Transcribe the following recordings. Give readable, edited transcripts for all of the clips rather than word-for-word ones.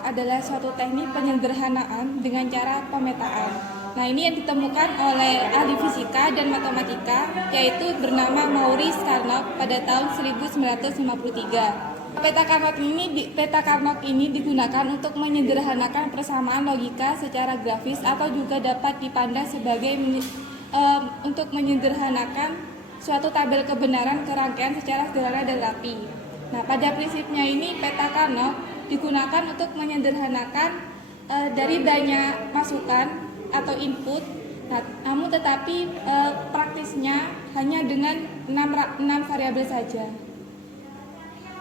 Karnoff adalah suatu teknik penyederhanaan dengan cara pemetaan. Nah, ini yang ditemukan oleh ahli fisika dan matematika, yaitu bernama Maurice Carnot pada tahun 1953. Peta Carnot ini digunakan untuk menyederhanakan persamaan logika secara grafis atau juga dapat dipandang sebagai untuk menyederhanakan suatu tabel kebenaran kerangkaian secara sederhana dan rapi. Nah, pada prinsipnya ini peta Carnot digunakan untuk menyederhanakan dari banyak masukan atau input. Nah, namun tetapi praktisnya hanya dengan 6 variabel saja.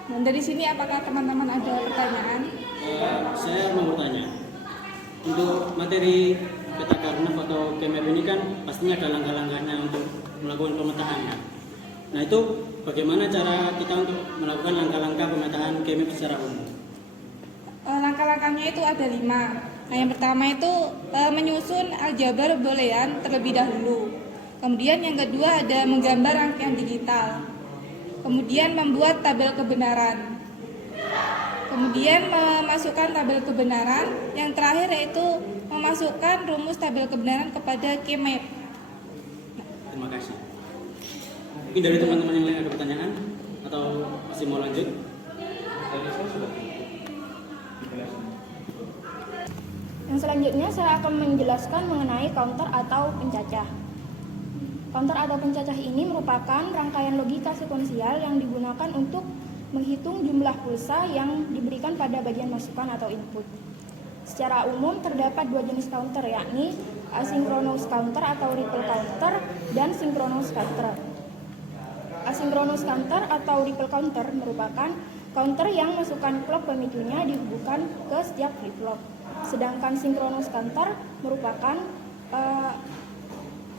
Nah, dari sini apakah teman-teman ada pertanyaan? Saya mau bertanya, untuk materi peta Carnot atau KMF ini kan pastinya ada langkah-langkahnya untuk melakukan pemetaan kan? Nah, itu bagaimana cara kita untuk melakukan langkah-langkah pemetaan KMF secara umum? Langkah-langkahnya itu ada 5. Nah, yang pertama itu menyusun aljabar boolean terlebih dahulu. Kemudian yang kedua ada menggambar rangkaian digital. Kemudian membuat tabel kebenaran. Kemudian memasukkan tabel kebenaran. Yang terakhir yaitu memasukkan rumus tabel kebenaran kepada KMF. Terima kasih. Mungkin dari teman-teman yang lain ada pertanyaan atau masih mau lanjut? Yang selanjutnya saya akan menjelaskan mengenai counter atau pencacah. Counter atau pencacah ini merupakan rangkaian logika sekuensial yang digunakan untuk menghitung jumlah pulsa yang diberikan pada bagian masukan atau input. Secara umum terdapat 2 jenis counter, yakni asynchronous counter atau ripple counter dan synchronous counter. Asynchronous counter atau ripple counter merupakan counter yang masukan clock pemicunya dihubungkan ke setiap flip-flop. Sedangkan synchronous counter merupakan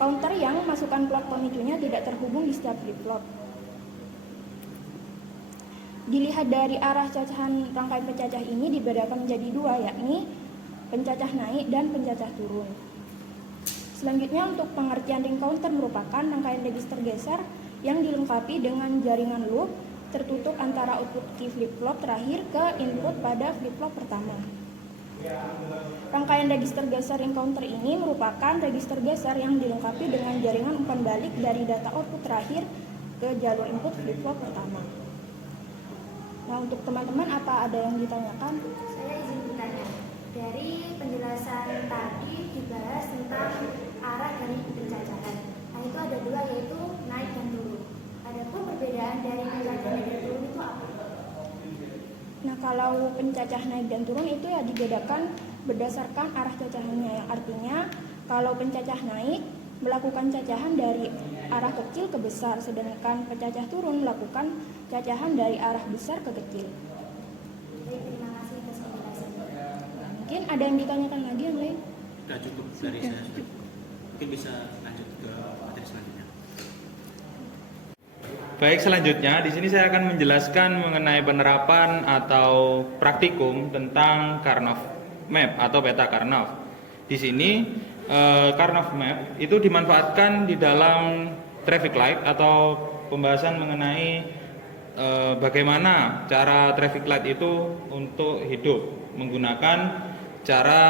counter yang masukan clock pemicunya tidak terhubung di setiap flip-flop. Dilihat dari arah cacahan rangkaian pencacah ini dibedakan menjadi 2, yakni pencacah naik dan pencacah turun. Selanjutnya untuk pengertian ring counter merupakan rangkaian register geser yang dilengkapi dengan jaringan loop tertutup antara output key flip-flop terakhir ke input pada flip-flop pertama. Rangkaian register geser ring counter ini merupakan register geser yang dilengkapi dengan jaringan umpan balik dari data output terakhir ke jalur input flip-flop pertama. Nah, untuk teman-teman apa ada yang ditanyakan? Saya izin bertanya. Dari penjelasan tadi dibahas tentang arah dari pencacahan. Nah, itu ada 2, yaitu naik dan turun. Adapun perbedaan dari pencacah naik dan turun itu apa? Nah, kalau pencacah naik dan turun itu ya dibedakan berdasarkan arah cacahannya, yang artinya kalau pencacah naik melakukan cacahan dari arah kecil ke besar, sedangkan pencacah turun melakukan cacahan dari arah besar ke kecil. Baik, terima kasih atas penjelasannya. Mungkin ada yang ditanyakan lagi yang lain? Sudah cukup dari saya. Mungkin bisa lanjut ke materi selanjutnya. Baik, selanjutnya di sini saya akan menjelaskan mengenai penerapan atau praktikum tentang Carnot map atau peta Carnot. Di sini Carnot map itu dimanfaatkan di dalam traffic light atau pembahasan mengenai bagaimana cara traffic light itu untuk hidup menggunakan cara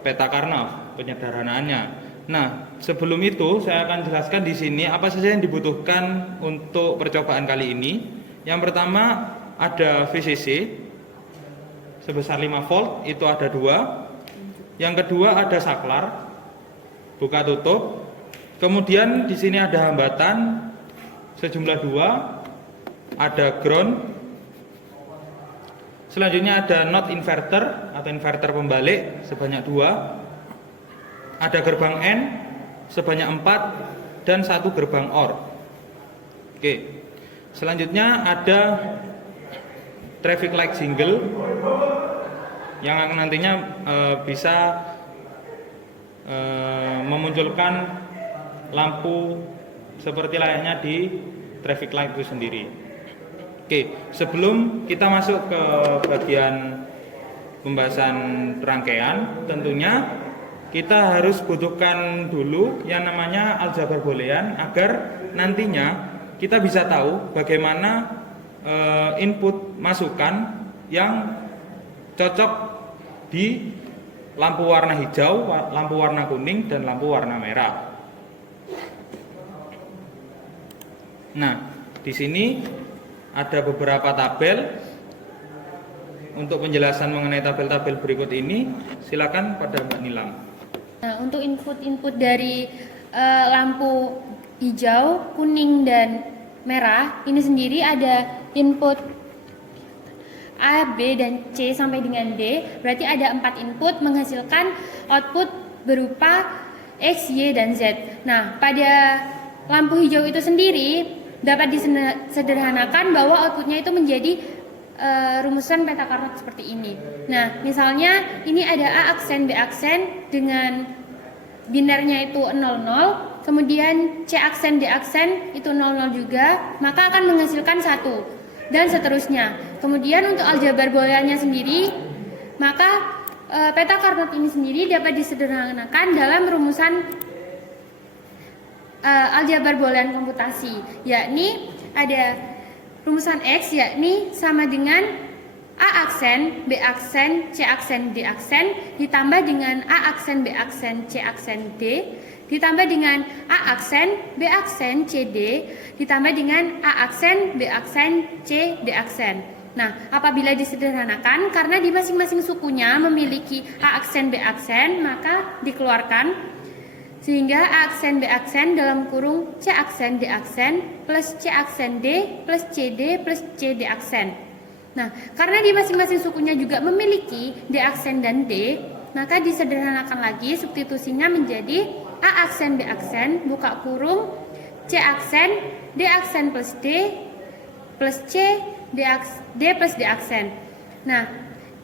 peta Carnot penyederhanaannya. Nah, sebelum itu saya akan jelaskan di sini apa saja yang dibutuhkan untuk percobaan kali ini. Yang pertama ada VCC sebesar 5 volt, itu ada 2. Yang kedua ada saklar buka tutup. Kemudian di sini ada hambatan sejumlah 2, ada ground. Selanjutnya ada not inverter atau inverter pembalik sebanyak 2. Ada gerbang N sebanyak 4 dan 1 gerbang OR. Oke. Selanjutnya ada traffic light single yang nantinya bisa memunculkan lampu seperti layaknya di traffic light itu sendiri. Oke, sebelum kita masuk ke bagian pembahasan rangkaian, tentunya kita harus butuhkan dulu yang namanya aljabar boolean agar nantinya kita bisa tahu bagaimana input masukan yang cocok di lampu warna hijau, lampu warna kuning, dan lampu warna merah. Nah, di sini ada beberapa tabel. Untuk penjelasan mengenai tabel-tabel berikut ini, silakan pada Mbak Nilam. Nah, untuk input-input dari lampu hijau, kuning, dan merah, ini sendiri ada input A, B, dan C sampai dengan D. Berarti ada 4 input menghasilkan output berupa X, Y, dan Z. Nah, pada lampu hijau itu sendiri dapat disederhanakan bahwa outputnya itu menjadi rumusan peta Carnot seperti ini. Nah, misalnya ini ada A aksen, B aksen dengan binernya itu 00, kemudian C aksen, D aksen itu 00 juga, maka akan menghasilkan 1 dan seterusnya. Kemudian untuk aljabar booleannya sendiri, maka peta Carnot ini sendiri dapat disederhanakan dalam rumusan aljabar boolean komputasi, yakni ada rumusan X yakni sama dengan A aksen, B aksen, C aksen, D aksen ditambah dengan A aksen, B aksen, C aksen, D ditambah dengan A aksen, B aksen, C, D ditambah dengan A aksen, B aksen, C, D aksen. Nah, apabila disederhanakan karena di masing-masing sukunya memiliki A aksen, B aksen, maka dikeluarkan sehingga A aksen, B aksen dalam kurung C aksen, D aksen plus C aksen, D plus CD plus CD aksen. Nah, karena di masing-masing sukunya juga memiliki D aksen dan D, maka disederhanakan lagi substitusinya menjadi A aksen, B aksen buka kurung C aksen, D aksen plus D plus C, D plus D aksen. Nah,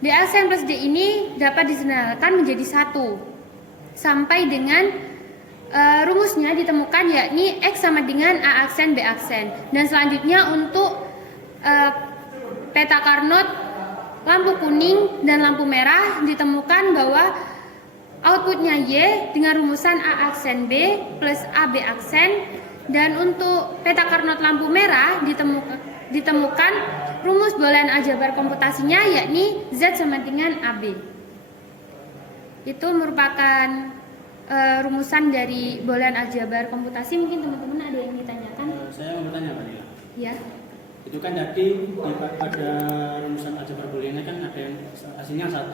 D aksen plus D ini dapat disederhanakan menjadi 1 sampai dengan rumusnya ditemukan yakni X sama dengan A aksen, B aksen. Dan selanjutnya untuk peta Carnot lampu kuning dan lampu merah ditemukan bahwa outputnya Y dengan rumusan A aksen B plus AB aksen. Dan untuk peta Carnot lampu merah ditemukan rumus boolean aljabar komputasinya yakni Z sama dengan AB. Itu merupakan rumusan dari boolean aljabar komputasi. Mungkin teman-teman ada yang ditanyakan? Saya mau bertanya Pak Nila. Ya. Itu kan tadi pada rumusan aljabar booleannya kan ada yang hasilnya 1.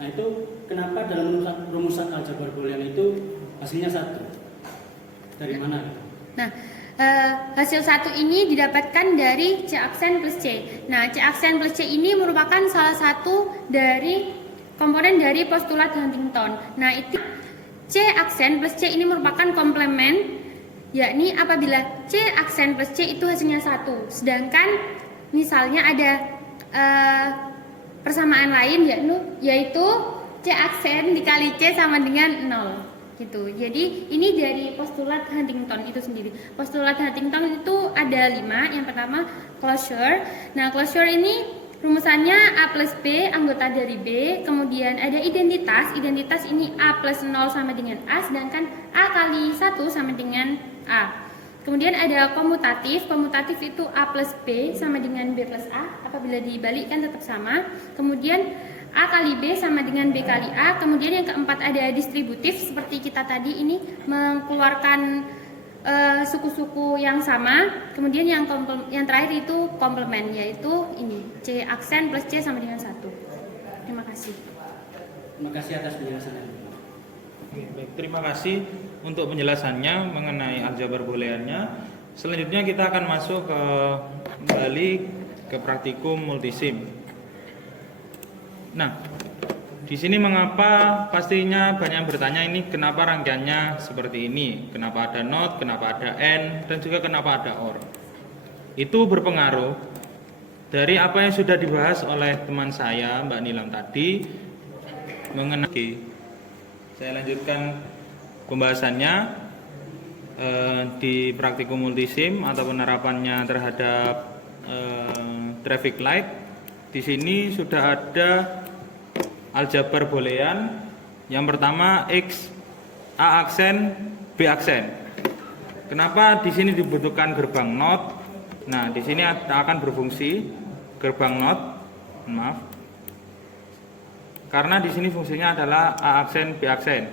Nah itu kenapa dalam rumusan aljabar boolean itu hasilnya 1? Dari mana? Nah, hasil 1 ini didapatkan dari C aksen plus C. Nah, C aksen plus C ini merupakan salah satu dari komponen dari postulat Huntington. Nah, itu C aksen plus C ini merupakan komplement, yakni apabila C aksen plus C itu hasilnya 1. Sedangkan misalnya ada persamaan lain yaitu C aksen dikali C sama dengan 0 gitu. Jadi ini dari postulat Huntington itu sendiri. Postulat Huntington itu ada 5. Yang pertama closure. Nah, closure ini rumusannya A plus B anggota dari B, kemudian ada identitas ini A plus 0 sama dengan A, sedangkan A kali 1 sama dengan A. Kemudian ada komutatif itu A plus B sama dengan B plus A, apabila dibalikkan tetap sama. Kemudian A kali B sama dengan B kali A. Kemudian yang keempat ada distributif, seperti kita tadi ini mengeluarkan suku-suku yang sama. Kemudian yang terakhir itu komplement, yaitu ini C aksen plus C sama dengan 1. Terima kasih. Terima kasih atas penjelasannya. Baik, terima kasih untuk penjelasannya mengenai aljabar booleannya. Selanjutnya kita akan masuk kembali ke praktikum multisim. Nah, di sini mengapa pastinya banyak yang bertanya ini kenapa rangkaiannya seperti ini, kenapa ada not, kenapa ada and, dan juga kenapa ada or. Itu berpengaruh dari apa yang sudah dibahas oleh teman saya Mbak Nilam tadi mengenai. Saya lanjutkan pembahasannya di praktikum multisim atau penerapannya terhadap traffic light. Di sini sudah ada aljabar boolean. Yang pertama X A aksen B aksen. Kenapa di sini dibutuhkan gerbang not? Nah, di sini akan berfungsi gerbang not. Maaf. karena di sini fungsinya adalah A aksen B aksen.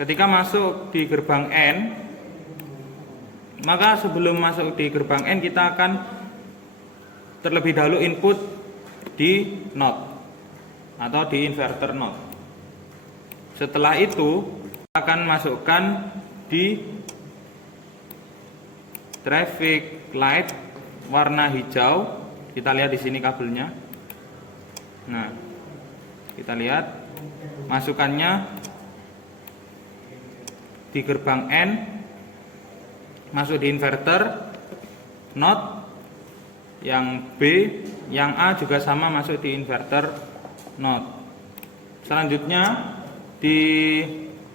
Ketika masuk di gerbang N, maka sebelum masuk di gerbang N kita akan terlebih dahulu input di NOT atau di inverter NOT. Setelah itu akan masukkan di traffic light warna hijau. Kita lihat di sini kabelnya. Nah, kita lihat masukannya di gerbang N, masuk di inverter NOT, yang B, yang A juga sama masuk di inverter NOT. Selanjutnya di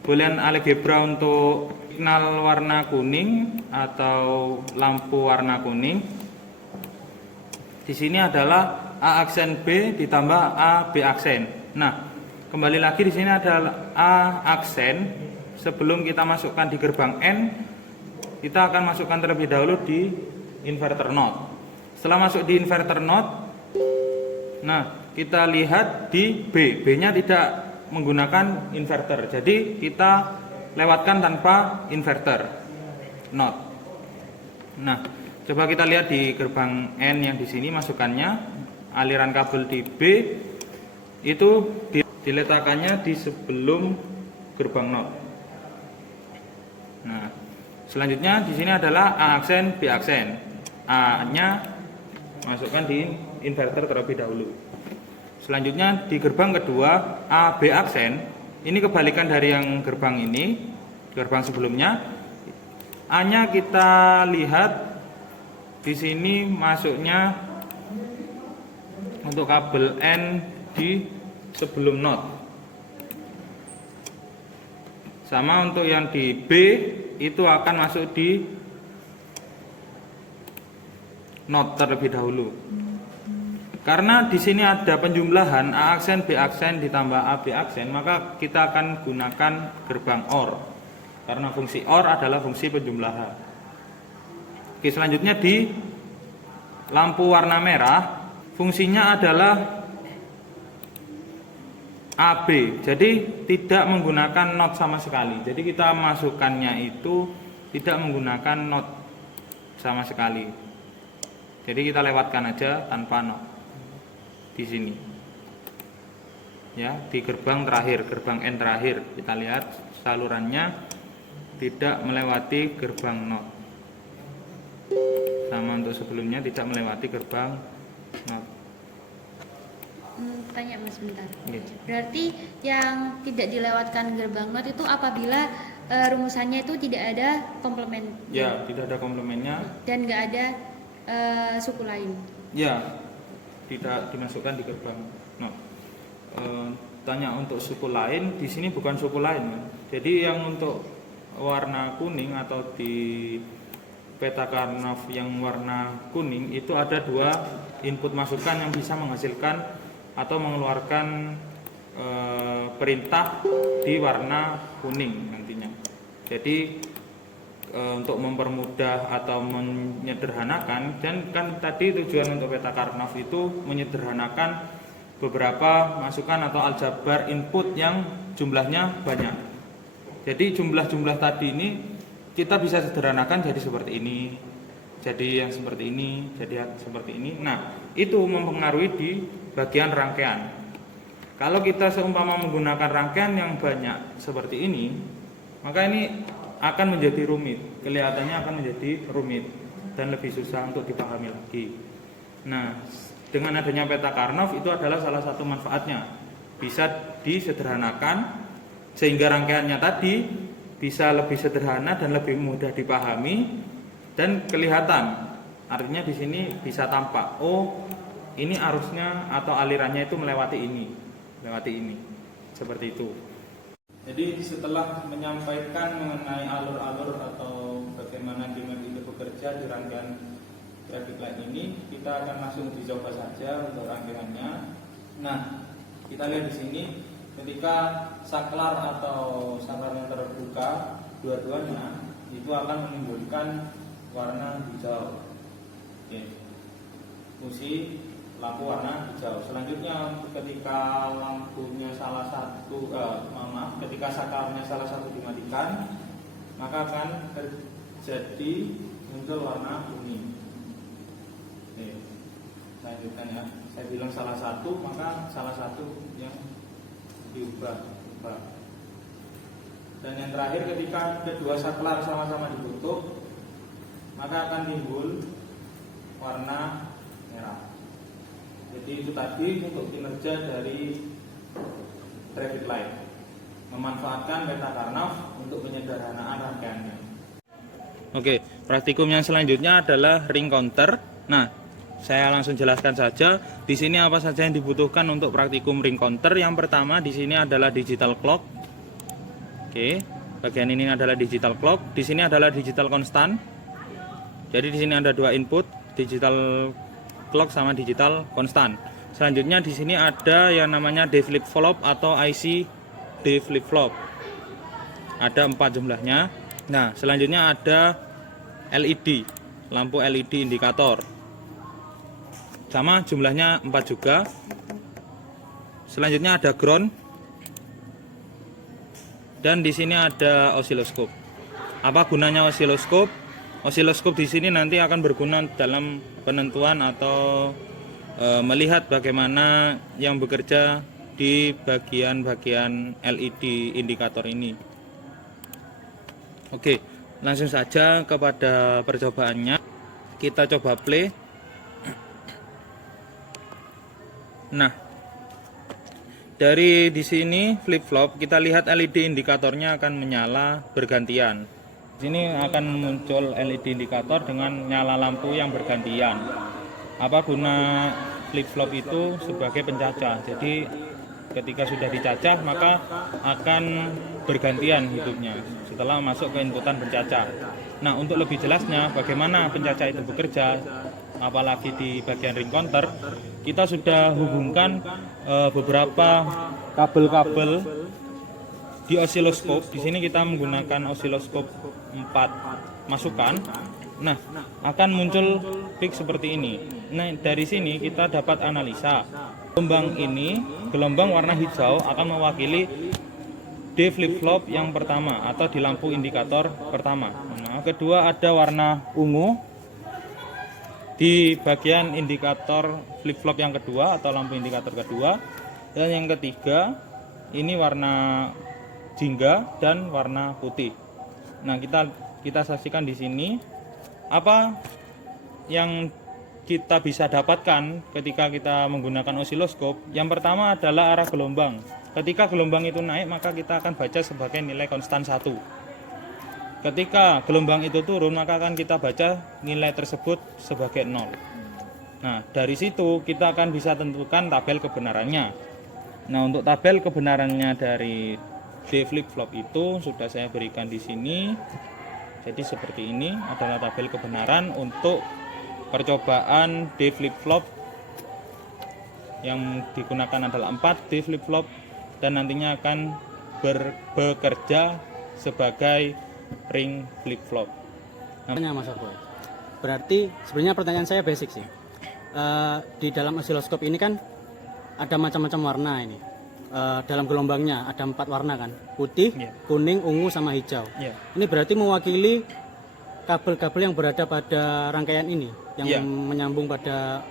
boolean algebra untuk signal warna kuning atau lampu warna kuning, di sini adalah A aksen B ditambah A B aksen. Nah, kembali lagi di sini adalah A aksen. Sebelum kita masukkan di gerbang N, kita akan masukkan terlebih dahulu di inverter NOT. Setelah masuk di inverter NOT, nah kita lihat di B, B-nya tidak menggunakan inverter, jadi kita lewatkan tanpa inverter NOT. Nah, coba kita lihat di gerbang N yang di sini masukannya, aliran kabel di B itu diletakkannya di sebelum gerbang NOT. Nah, selanjutnya di sini adalah A aksen B aksen. A-nya masukkan di inverter terlebih dahulu. Selanjutnya di gerbang kedua A B aksen, ini kebalikan dari yang gerbang ini, gerbang sebelumnya. A-nya kita lihat di sini masuknya untuk kabel N di sebelum NOT. Sama untuk yang di B itu akan masuk di NOT terlebih dahulu. Karena di sini ada penjumlahan A aksen B aksen ditambah A B aksen, maka kita akan gunakan gerbang OR. Karena fungsi OR adalah fungsi penjumlahan. Oke, selanjutnya di lampu warna merah, fungsinya adalah AB, jadi tidak menggunakan NOT sama sekali. Jadi kita masukkannya itu tidak menggunakan NOT sama sekali. Jadi kita lewatkan aja tanpa NOT di sini. Ya, di gerbang terakhir, gerbang N terakhir, kita lihat salurannya tidak melewati gerbang NOT. Sama untuk sebelumnya tidak melewati gerbang NOT. Tanya Mas bentar. Gitu. Berarti yang tidak dilewatkan gerbang NOT itu apabila rumusannya itu tidak ada komplement. Ya, tidak ada komplemennya. Dan nggak ada suku lain. Ya, tidak dimasukkan di gerbang NOT. Tanya untuk suku lain, di sini bukan suku lain. Jadi yang untuk warna kuning atau di peta Karnaugh yang warna kuning itu ada dua input masukan yang bisa menghasilkan atau mengeluarkan perintah di warna kuning nantinya. Jadi untuk mempermudah atau menyederhanakan, dan kan tadi tujuan untuk peta Karnaugh itu menyederhanakan beberapa masukan atau aljabar input yang jumlahnya banyak. Jadi jumlah-jumlah tadi ini kita bisa sederhanakan jadi seperti ini, jadi yang seperti ini, jadi seperti ini. Nah, itu mempengaruhi di bagian rangkaian. Kalau kita seumpama menggunakan rangkaian yang banyak seperti ini, maka ini akan menjadi rumit, kelihatannya akan menjadi rumit dan lebih susah untuk dipahami lagi. Nah, dengan adanya peta Karnaugh itu adalah salah satu manfaatnya, bisa disederhanakan sehingga rangkaiannya tadi bisa lebih sederhana dan lebih mudah dipahami dan kelihatan. Artinya di sini bisa tampak, oh ini arusnya atau alirannya itu melewati ini, seperti itu. Jadi setelah menyampaikan mengenai alur-alur atau bagaimana GMAP itu bekerja di rangkaian traffic light ini, kita akan langsung dicoba saja untuk rangkaiannya. Nah, kita lihat di sini ketika saklar atau saklar yang terbuka dua-duanya itu akan menimbulkan warna hijau. Oke. Fungsi lampu warna hijau. Selanjutnya ketika lampunya ketika sakarnya salah satu dimatikan, maka akan terjadi muncul warna kuning. Oke, lanjutkan ya. Saya bilang salah satu, maka salah satu yang diubah. Dan yang terakhir ketika kedua saklar sama-sama ditutup, maka akan timbul warna merah. Jadi itu tadi untuk kinerja dari traffic light, memanfaatkan peta Karnaugh untuk penyederhanaan rangkaiannya. Oke, praktikum yang selanjutnya adalah ring counter. Nah, saya langsung jelaskan saja. Di sini apa saja yang dibutuhkan untuk praktikum ring counter. Yang pertama di sini adalah digital clock. Oke, bagian ini adalah digital clock. Di sini adalah digital constant. Jadi di sini ada dua input, digital clock sama digital constant. Selanjutnya di sini ada yang namanya D flip flop atau IC D flip flop. Ada 4 jumlahnya. Nah, selanjutnya ada LED, lampu LED indikator. Sama jumlahnya 4 juga. Selanjutnya ada ground. Dan di sini ada osiloskop. Apa gunanya osiloskop? Osiloskop di sini nanti akan berguna dalam penentuan atau melihat bagaimana yang bekerja di bagian-bagian LED indikator ini. Oke, langsung saja kepada percobaannya. Kita coba play. Nah, dari di sini flip flop kita lihat LED indikatornya akan menyala bergantian. Di sini akan muncul LED indikator dengan nyala lampu yang bergantian. Apa guna flip flop itu? Sebagai pencacah. Jadi ketika sudah dicacah maka akan bergantian hidupnya setelah masuk ke inputan pencacah. Nah, untuk lebih jelasnya bagaimana pencacah itu bekerja, apalagi di bagian ring counter, kita sudah hubungkan beberapa kabel-kabel di osiloskop. Di sini kita menggunakan osiloskop 4 masukan. Nah, akan muncul pik seperti ini. Nah, dari sini kita dapat analisa. Gelombang ini, gelombang warna hijau akan mewakili D flip flop yang pertama atau di lampu indikator pertama. Nah, kedua ada warna ungu di bagian indikator flip flop yang kedua atau lampu indikator kedua. Dan yang ketiga ini warna jingga dan warna putih. Nah, kita saksikan di sini apa yang kita bisa dapatkan ketika kita menggunakan osiloskop. Yang pertama adalah arah gelombang. Ketika gelombang itu naik, maka kita akan baca sebagai nilai konstan 1. Ketika gelombang itu turun, maka akan kita baca nilai tersebut sebagai 0. Nah, dari situ kita akan bisa tentukan tabel kebenarannya. Nah, untuk tabel kebenarannya dari D flip flop itu sudah saya berikan di sini. Jadi seperti ini adalah tabel kebenaran untuk percobaan D flip flop. Yang digunakan adalah 4 D flip flop dan nantinya akan bekerja sebagai ring flip flop. Namanya Mas Boy. Berarti sebenarnya pertanyaan saya basic sih. Di dalam osiloskop ini kan ada macam-macam warna ini. Dalam gelombangnya ada 4 warna kan, putih, kuning, ungu, sama hijau. Ini berarti mewakili kabel-kabel yang berada pada rangkaian ini, yang menyambung pada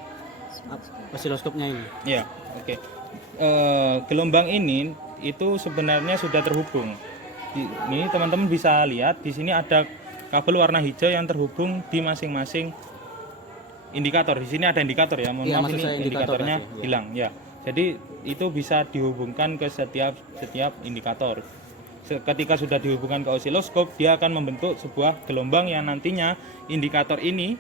osiloskopnya ini. Ya, oke. Gelombang ini itu sebenarnya sudah terhubung. Ini teman-teman bisa lihat di sini ada kabel warna hijau yang terhubung di masing-masing indikator. Di sini ada indikator ya, mohon maaf ini indikatornya hilang ya. Jadi itu bisa dihubungkan ke setiap indikator. Ketika sudah dihubungkan ke osiloskop, dia akan membentuk sebuah gelombang yang nantinya indikator ini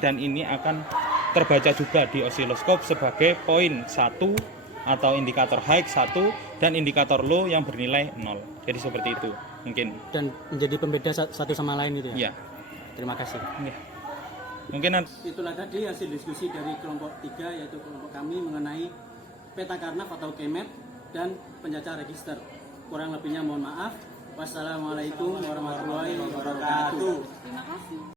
dan ini akan terbaca juga di osiloskop sebagai poin 1 atau indikator high 1 dan indikator low yang bernilai 0. Jadi seperti itu mungkin. Dan menjadi pembeda satu sama lain itu ya? Ya. Terima kasih. Ya. Mungkin Itulah tadi hasil diskusi dari kelompok 3 yaitu kelompok kami mengenai peta Karnaugh atau KMET dan pencacah register. Kurang lebihnya mohon maaf. Wassalamualaikum warahmatullahi wabarakatuh. Terima kasih.